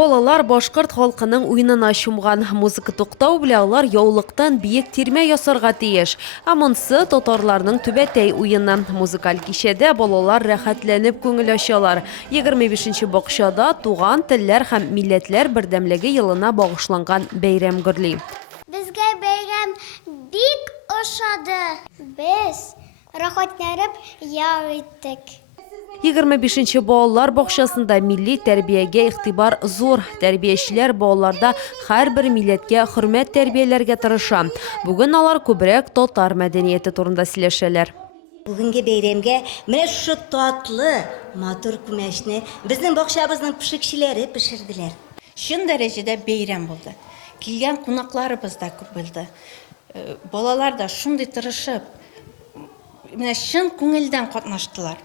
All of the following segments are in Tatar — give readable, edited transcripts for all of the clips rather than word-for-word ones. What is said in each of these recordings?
Балалар башкорт халкының уйнына чумган. Музыка туктау белән алар яулыктан биек тирмә ясарга тиеш. Ә монсы татарларның түбәтәй уены. Музыкаль кичәдә балалар рәхәтләнеп күңел ачалар. 25нче бакчада туган телләр һәм милләтләр бердәмлеге елына багышланган бәйрәм гөрли. Безгә бәйрәм бик ошады. Без рәхәтләнеп ял иттек. 25нче балалар бакчасында милли тәрбиягә игътибар зур. Тәрбиячеләр балаларда һәрбер милләткә хөрмәт тәрбияләргә тырыша. Бүген алар күбрәк татар мәдәнияте турында сөйләшәләр. Бүгенге бәйрәмгә менә шушы татлы, матур күмәчне безнең бакчабызның пешекчеләре пешерделәр. Шын дәрәҗәдә бәйрәм булды. Килгән кунакларыбыз да күп булды. Балалар да шундый тырышып, менә шын күңелдән катнаштылар.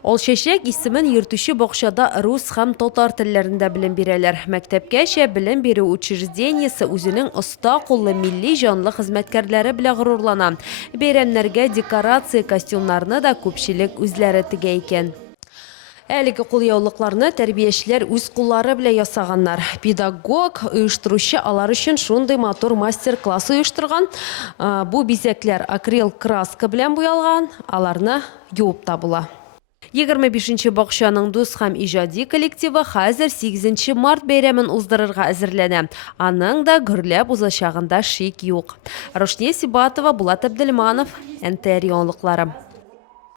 Ол чәчәк исемен йөртүче бакчада рус һәм татар телләрендә белем бирәләр. Мәктәпкәчә белем бирү учреждениесе үзенең оста куллы милли җанлы хезмәткәрләре белән горурлана. Бәйрәмнәргә декорация костюмнарны да күпчелек үзләре тегә икән. Әлеге кулъяулыкларны тәрбиячеләр үз куллары белән ясаганнар. Педагог, оештыручы алар өчен шундый матур мастер-класс оештырган. Бу бизәкләр акрил краска белән буялган, аларны юып та була. 25нче бакчаның дус һәм иҗади коллективы хәзер 8 март бәйрәмен уздырырга әзерләнә. Аның да гөрләп узачагында шик юк. Рошния Сибатова, Булат Абделманов, НТР яңалыклары.